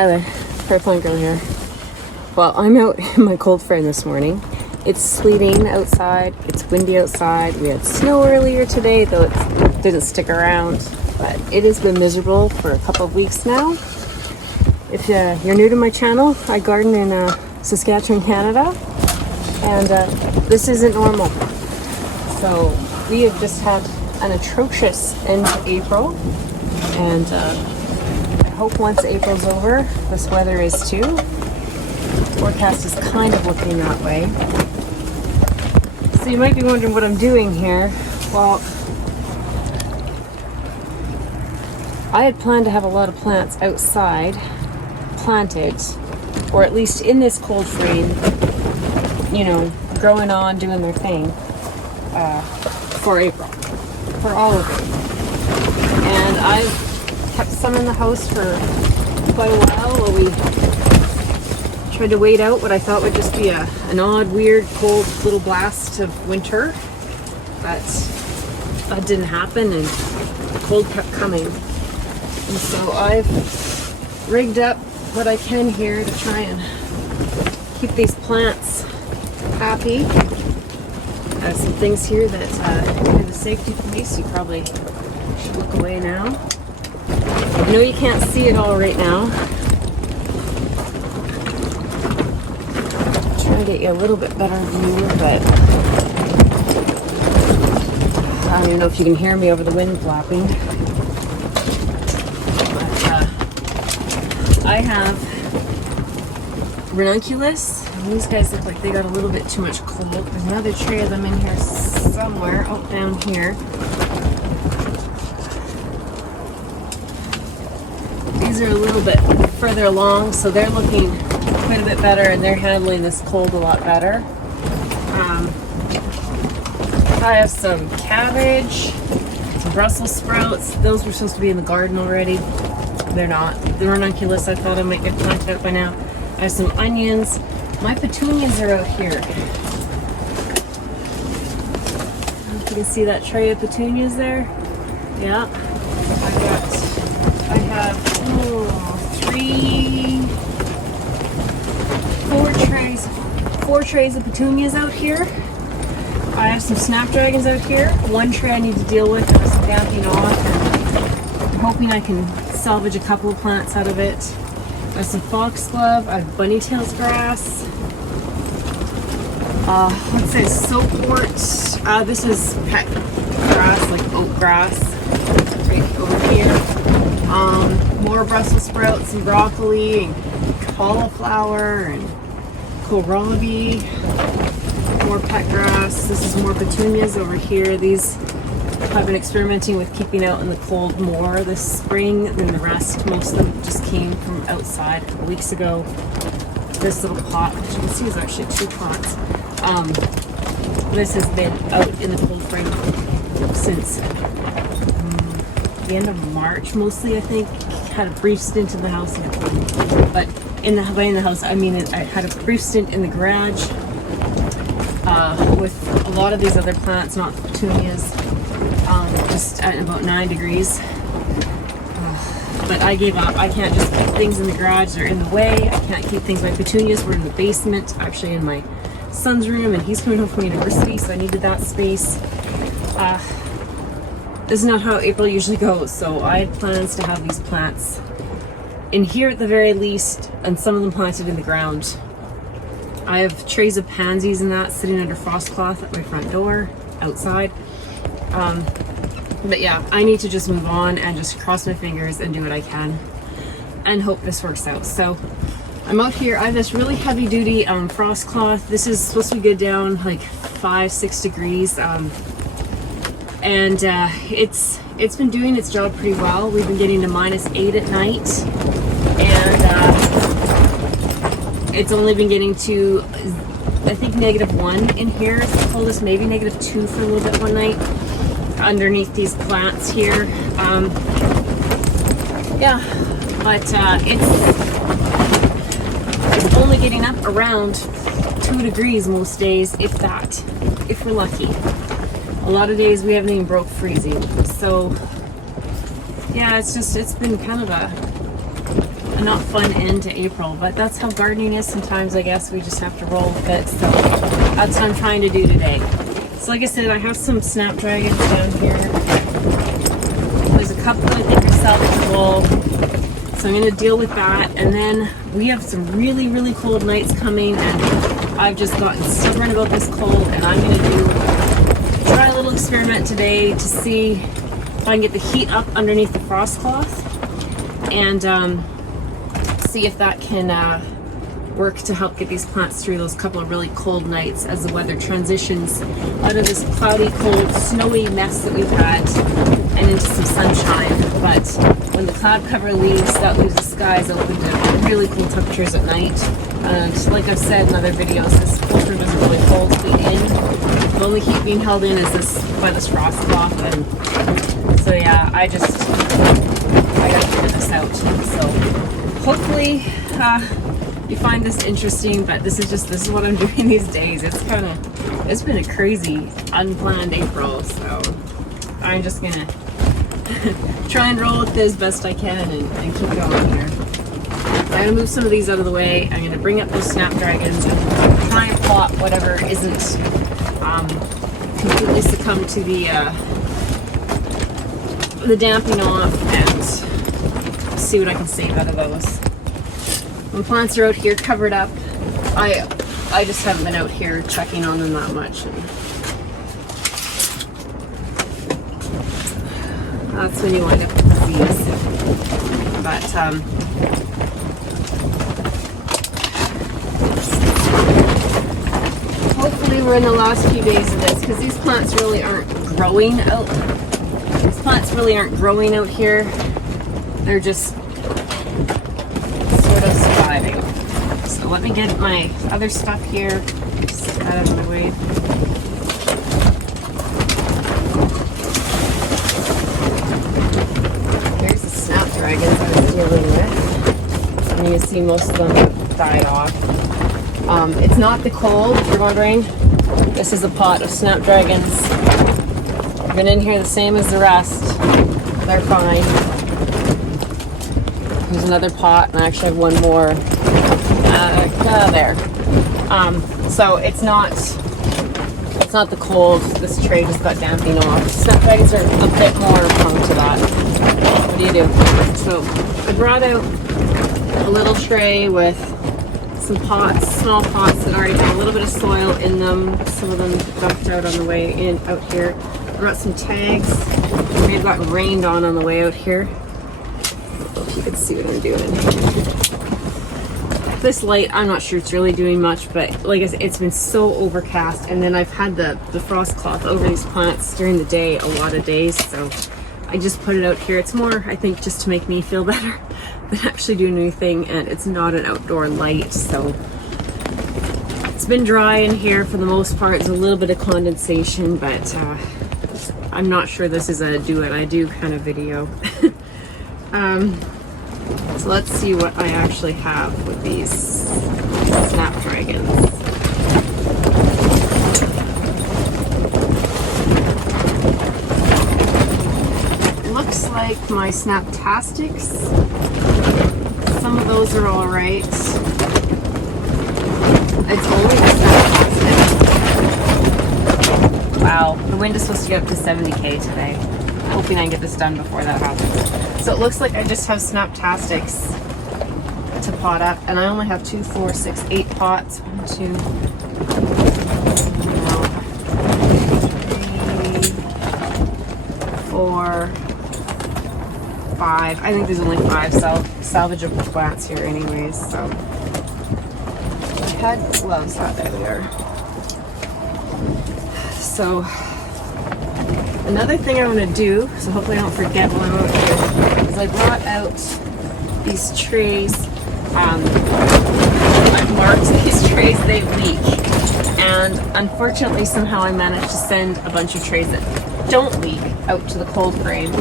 Hi there, Pipeline Girl here. Well, I'm out in my cold frame this morning. It's sleeting outside, it's windy outside. We had snow earlier today, though it didn't stick around. But it has been miserable for a couple of weeks now. If you're new to my channel, I garden in Saskatchewan, Canada. And this isn't normal. So we have just had an atrocious end to April. And I hope once April's over, this weather is too. The forecast is kind of looking that way. So you might be wondering what I'm doing here. Well, I had planned to have a lot of plants outside, planted, or at least in this cold frame, you know, growing on, doing their thing, for April, for all of it. And I've kept some in the house for quite a while we tried to wait out what I thought would just be an odd, weird, cold little blast of winter. But that didn't happen, and the cold kept coming. And so I've rigged up what I can here to try and keep these plants happy. I have some things here that are the safety police. You probably should look away now. I know you can't see it all right now. I'm trying to get you a little bit better view, but I don't even know if you can hear me over the wind flapping. But I have ranunculus. These guys look like they got a little bit too much cold. There's another tray of them in here somewhere. Oh, down here. These are a little bit further along, so they're looking quite a bit better, and they're handling this cold a lot better. I have some cabbage, some Brussels sprouts. Those were supposed to be in the garden already. They're not. The ranunculus, I thought I might get planted out by now. I have some onions. My petunias are out here. I don't know if you can see that tray of petunias there. Yeah. I have four trays of petunias out here. I have some snapdragons out here. One tray I need to deal with. There's some damping off. I'm hoping I can salvage a couple of plants out of it. I have some foxglove. I have bunnytails grass. What's this? Soapwort. This is pet grass, like oat grass. Right over here. More Brussels sprouts and broccoli and cauliflower and kohlrabi. More pet grass. This is more petunias over here. These I've been experimenting with keeping out in the cold more this spring than the rest. Most of them just came from outside a couple weeks ago. This little pot, as you can see, is actually 2 pots. This has been out in the cold frame since the end of March, mostly, I think. Had a brief stint in the house, but in the house, I mean, I had a brief stint in the garage with a lot of these other plants, not the petunias, just at about 9 degrees. But I gave up. I can't just keep things in the garage. They're in the way. I can't keep things. My petunias were in the basement, actually in my son's room, and he's coming home from university, so I needed that space. This is not how April usually goes, so I had plans to have these plants in here at the very least, and some of them planted in the ground. I have trays of pansies and that sitting under frost cloth at my front door, outside. But yeah, I need to just move on and just cross my fingers and do what I can and hope this works out. So I'm out here. I have this really heavy duty frost cloth. This is supposed to be good down like 5-6 degrees. And it's been doing its job pretty well. We've been getting to -8 at night, and it's only been getting to, I think, -1 in here. It's the coldest, maybe -2 for a little bit one night underneath these plants here. Yeah, but it's only getting up around 2 degrees most days, if that, if we're lucky. A lot of days we haven't even broke freezing. So yeah, it's been kind of a not fun end to April, but that's how gardening is sometimes. I guess we just have to roll with it. So that's what I'm trying to do today. So like I said, I have some snapdragons down here. There's a couple I think are salvageable, so I'm going to deal with that. And then we have some really, really cold nights coming, and I've just gotten stubborn about this cold, and I'm going to try a little experiment today to see if I can get the heat up underneath the frost cloth, and see if that can work to help get these plants through those couple of really cold nights as the weather transitions out of this cloudy, cold, snowy mess that we've had and into some sunshine. But when the cloud cover leaves, that leaves the skies open to really cool temperatures at night. And like I've said in other videos, this cold room doesn't really hold heat in. The only heat being held in is by this frost cloth. And so yeah, I gotta figure this out. So hopefully you find this interesting, but this is what I'm doing these days. It's been a crazy, unplanned April, so I'm just gonna try and roll with this best I can and keep going here. I'm gonna move some of these out of the way. I'm gonna bring up those snapdragons and try and plot whatever isn't completely succumb to the damping off, and see what I can save out of those. When plants are out here covered up, I just haven't been out here checking on them that much. And that's when you wind up with disease. But hopefully we're in the last few days of this, because these plants really aren't growing out. These plants really aren't growing out here. They're just sort of surviving. So let me get my other stuff here, just out of my way. Here's the snapdragons I was dealing with. And you can see most of them have died off. It's not the cold, if you're wondering. This is a pot of snapdragons. I've been in here the same as the rest. They're fine. There's another pot, and I actually have one more there. So it's not the cold. This tray just got damping off. Snapdragons are a bit more prone to that. What do you do? So I brought out a little tray with some pots, small pots that already have a little bit of soil in them. Some of them dumped out on the way out here. I brought some tags. We had gotten rained on the way out here. If you can see what I'm doing. This light, I'm not sure it's really doing much, but like I said, it's been so overcast, and then I've had the frost cloth over these plants during the day a lot of days, so I just put it out here. It's more, I think, just to make me feel better than actually doing anything, and it's not an outdoor light, so it's been dry in here for the most part. There's a little bit of condensation, but I'm not sure this is a do what I do kind of video. So let's see what I actually have with these snapdragons. It looks like my snaptastics. Some of those are all right. It's only the snaptastics. Wow, the wind is supposed to get up to 70K today. Hoping I can get this done before that happens. So it looks like I just have snaptastics to pot up, and I only have 2, 4, 6, 8 pots. 1, 2, 3, 4, 5. I think there's only 5 salvageable plants here anyways, so I had gloves out there. They are. So another thing I want to do, so hopefully I don't forget while I'm out here, is I brought out these trays. I've marked these trays, they leak. And unfortunately, somehow I managed to send a bunch of trays that don't leak out to the cold frame. So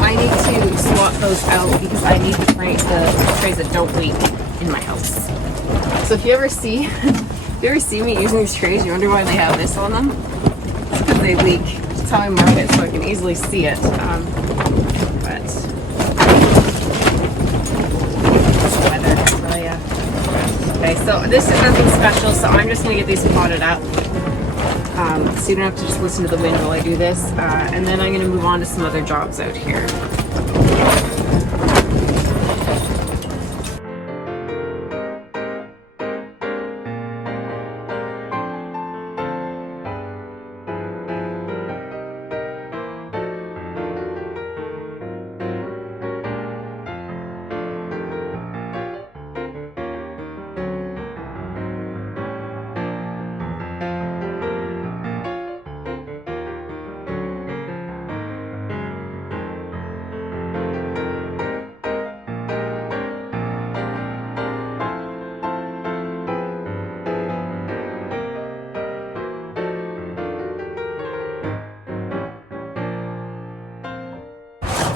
I need to swap those out because I need the trays that don't leak in my house. So if you ever see me using these trays, you wonder why they have this on them. They leak. That's how I mark it so I can easily see it. But weather, I tell ya. Okay, so this is nothing special, so I'm just gonna get these potted up. So you don't have to just listen to the wind while I do this. And then I'm gonna move on to some other jobs out here.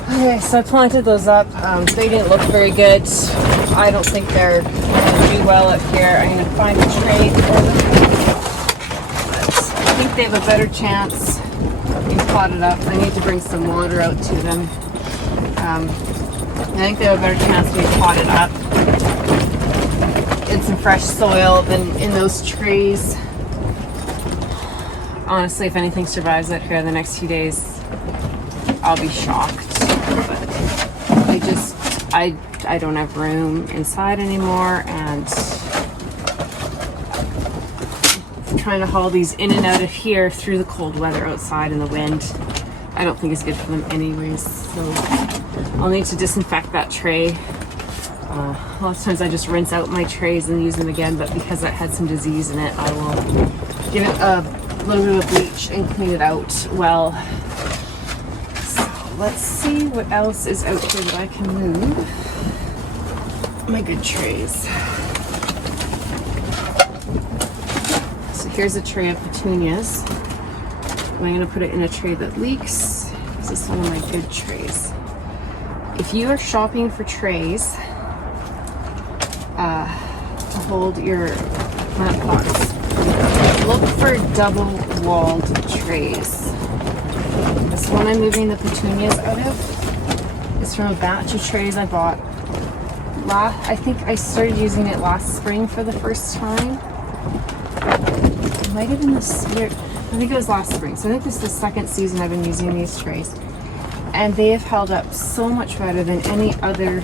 Okay, so I planted those up. They didn't look very good. I don't think they're going to do well up here. I'm going to find a tray for them. But I think they have a better chance being potted up. I need to bring some water out to them. I think they have a better chance being potted up in some fresh soil than in those trays. Honestly, if anything survives out here the next few days, I'll be shocked. But I don't have room inside anymore, and trying to haul these in and out of here through the cold weather outside and the wind, I don't think it's good for them anyways. So I'll need to disinfect that tray. A lot of times I just rinse out my trays and use them again, but because that had some disease in it, I will give it a little bit of bleach and clean it out well. Let's see what else is out here that I can move. My good trays. So here's a tray of petunias. I'm going to put it in a tray that leaks. This is one of my good trays. If you are shopping for trays to hold your plant pots, look for double-walled trays. This one I'm moving the petunias out of is from a batch of trays I bought. I think I started using it last spring for the first time. It might have been this year. I think it was last spring. So I think this is the second season I've been using these trays. And they have held up so much better than any other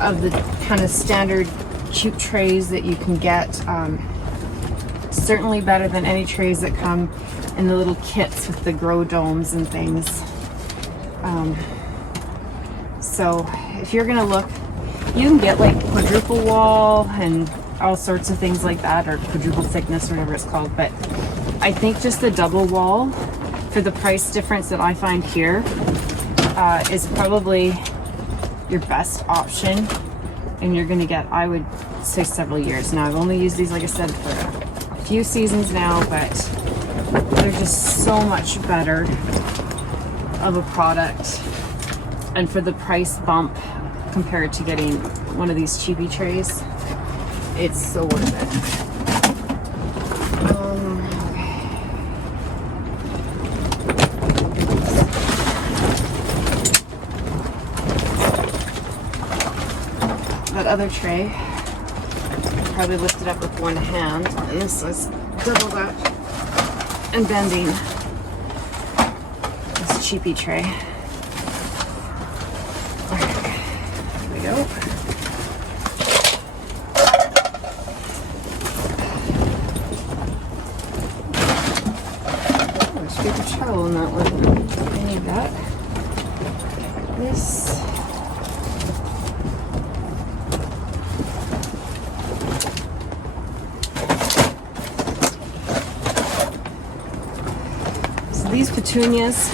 of the kind of standard cute trays that you can get. Certainly better than any trays that come in the little kits with the grow domes and things. So if you're gonna look, you can get like quadruple wall and all sorts of things like that, or quadruple thickness, or whatever it's called. But I think just the double wall, for the price difference that I find here, is probably your best option. And you're gonna get, I would say, several years. Now I've only used these, like I said, for a few seasons now, but they're just so much better of a product, and for the price bump compared to getting one of these cheapy trays, it's so worth it. That other tray, I probably lift it up with one hand, and this is doubled up and bending. This cheapy tray. Okay, here we go. Oh, there's paper towel in that one. I need that. This. These petunias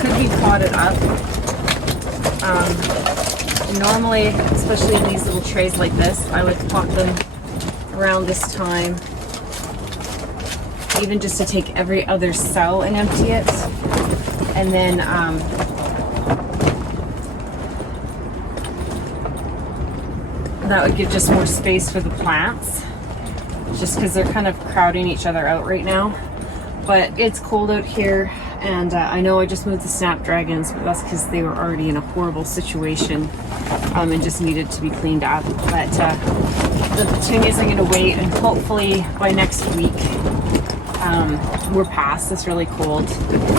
could be potted up. Normally, especially in these little trays like this, I would pot them around this time, even just to take every other cell and empty it. And then that would give just more space for the plants, just because they're kind of crowding each other out right now. But it's cold out here, and I know I just moved the snapdragons, but that's because they were already in a horrible situation and just needed to be cleaned up. But the petunias I'm going to wait, and hopefully by next week we're past this really cold,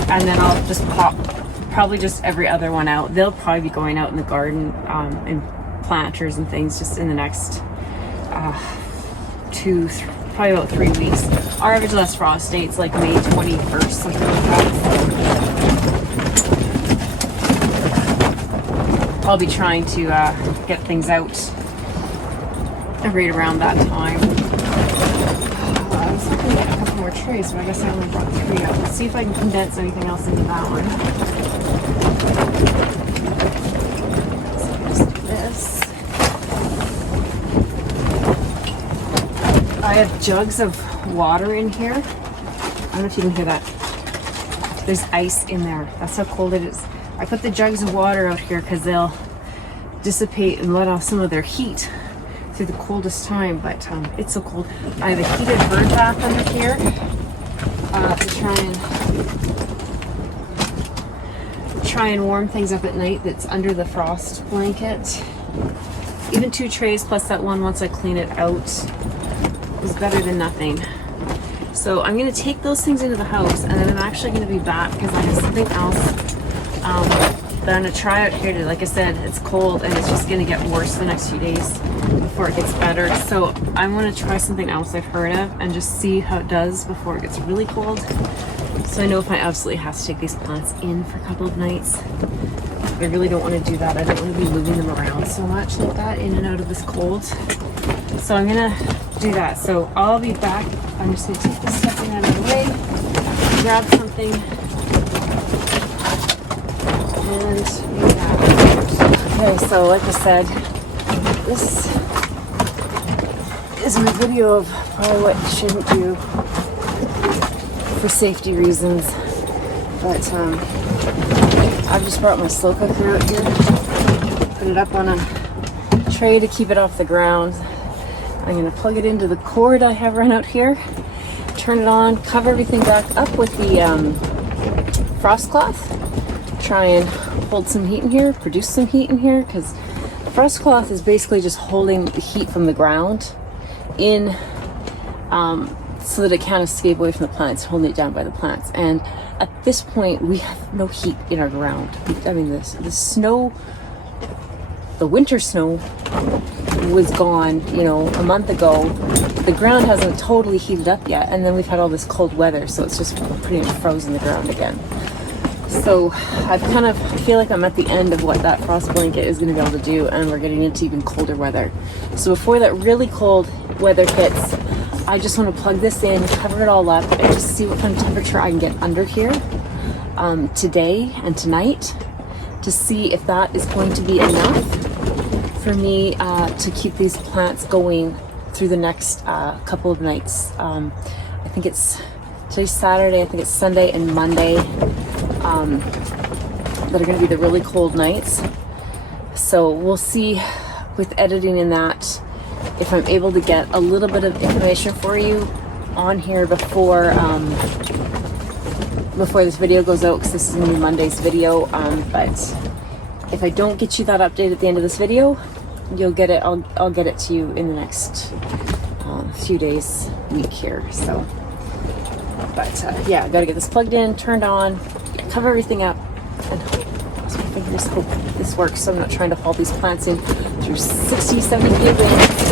and then I'll just pop probably just every other one out. They'll probably be going out in the garden and planters and things just in the next probably about 3 weeks. Our average last frost date's like May 21st, something like that. I'll be trying to get things out right around that time. I was hoping to get a couple more trays, but I guess I only brought 3 out. Let's see if I can condense anything else into that one. So just do this. I have jugs of water in here. I don't know if you can hear that. There's ice in there. That's how cold it is. I put the jugs of water out here because they'll dissipate and let off some of their heat through the coldest time, but it's so cold. I have a heated bird bath under here to try and warm things up at night. That's under the frost blanket. Even 2 trays plus that one once I clean it out is better than nothing. So I'm going to take those things into the house, and then I'm actually going to be back because I have something else that I'm going to try out here today. Like I said, it's cold and it's just going to get worse the next few days before it gets better. So I'm going to try something else I've heard of and just see how it does before it gets really cold. So I know if I absolutely have to take these plants in for a couple of nights. I really don't want to do that. I don't want to be moving them around so much like that in and out of this cold. So I'm going to do that. So I'll be back. I'm just going to take this stuff out of the way, grab something, and do that. Okay, so like I said, this is my video of probably what you shouldn't do for safety reasons. But I've just brought my slow cooker out here, put it up on a tray to keep it off the ground. I'm going to plug it into the cord I have run out here, turn it on, cover everything back up with the frost cloth, try and hold some heat in here, produce some heat in here, because the frost cloth is basically just holding the heat from the ground in so that it can't escape away from the plants, holding it down by the plants. And at this point, we have no heat in our ground. I mean, the snow, the winter snow was gone, you know, a month ago. The ground hasn't totally heated up yet, and then we've had all this cold weather, so it's just pretty much frozen the ground again. So I've kind of feel like I'm at the end of what that frost blanket is going to be able to do, and we're getting into even colder weather. So before that really cold weather hits, I just want to plug this in, cover it all up, and just see what kind of temperature I can get under here today and tonight, to see if that is going to be enough for me to keep these plants going through the next couple of nights. I think it's today's Saturday, I think it's Sunday and Monday that are going to be the really cold nights. So we'll see with editing in that if I'm able to get a little bit of information for you on here before this video goes out, because this is going to be Monday's video. But if I don't get you that update at the end of this video, you'll get it. I'll get it to you in the next few days, week here. So, but yeah, I got to get this plugged in, turned on, cover everything up, and so I just hope this works. So I'm not trying to haul these plants in through 60, 70 degree winds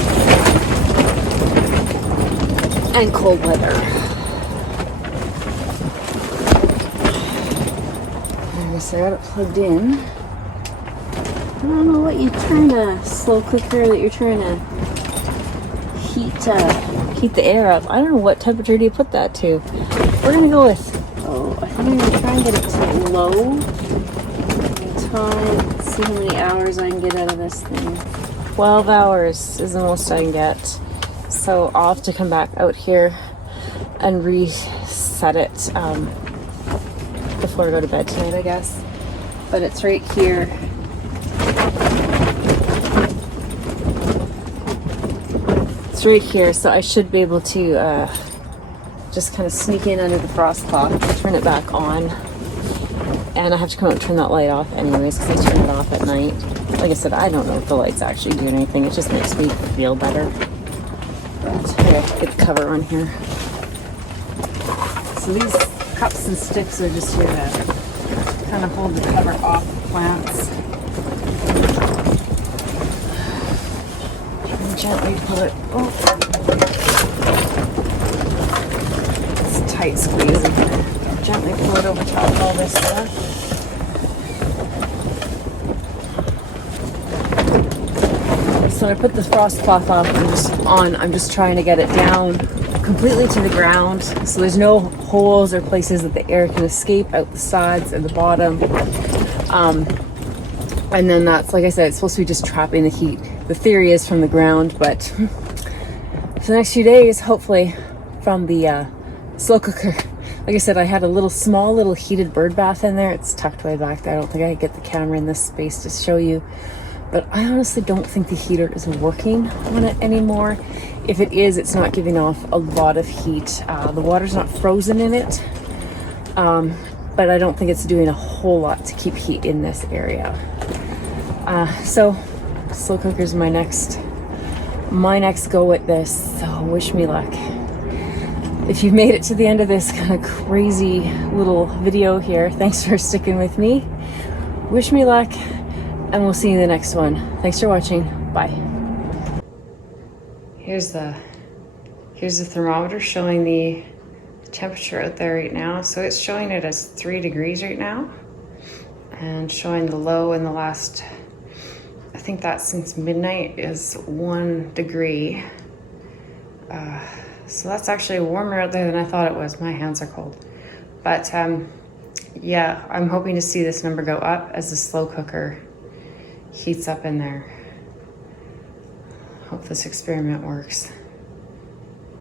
and cold weather. So I got it plugged in. I don't know what you're trying to slow cooker that you're trying to heat the air up. I don't know what temperature do you put that to. We're gonna go with, I think I'm gonna try and get it to low. Time. See how many hours I can get out of this thing. 12 hours is the most I can get. So I'll have to come back out here and reset it before I go to bed tonight, I guess. But it's right here. It's right here, so I should be able to just kind of sneak in under the frost cloth, turn it back on, and I have to come out and turn that light off anyways because I turn it off at night. Like I said, I don't know if the light's actually doing anything. It just makes me feel better. But I gotta get the cover on here. So these cups and sticks are just here to kind of hold the cover off the plants. And gently pull it. Oh, it's a tight squeeze in here. Gently pull it over top of all this stuff. So when I put the frost cloth off, I'm just trying to get it down completely to the ground, so there's no holes or places that the air can escape out the sides or the bottom. And then that's, like I said, it's supposed to be just trapping the heat. The theory is from the ground, but for the next few days, hopefully from the slow cooker. Like I said, I had a small little heated bird bath in there. It's tucked way back there. I don't think I could get the camera in this space to show you. But I honestly don't think the heater is working on it anymore. If it is, it's not giving off a lot of heat. The water's not frozen in it. But I don't think it's doing a whole lot to keep heat in this area. So slow cooker's my next go at this. So wish me luck. If you've made it to the end of this kind of crazy little video here, thanks for sticking with me. Wish me luck, and we'll see you in the next one. Thanks for watching. Bye. Here's the thermometer showing the temperature out there right now. So it's showing it as 3 degrees right now, and showing the low in the last, I think that since midnight is 1 degree. So that's actually warmer out there than I thought it was. My hands are cold. But yeah, I'm hoping to see this number go up as the slow cooker heats up in there. Hope this experiment works.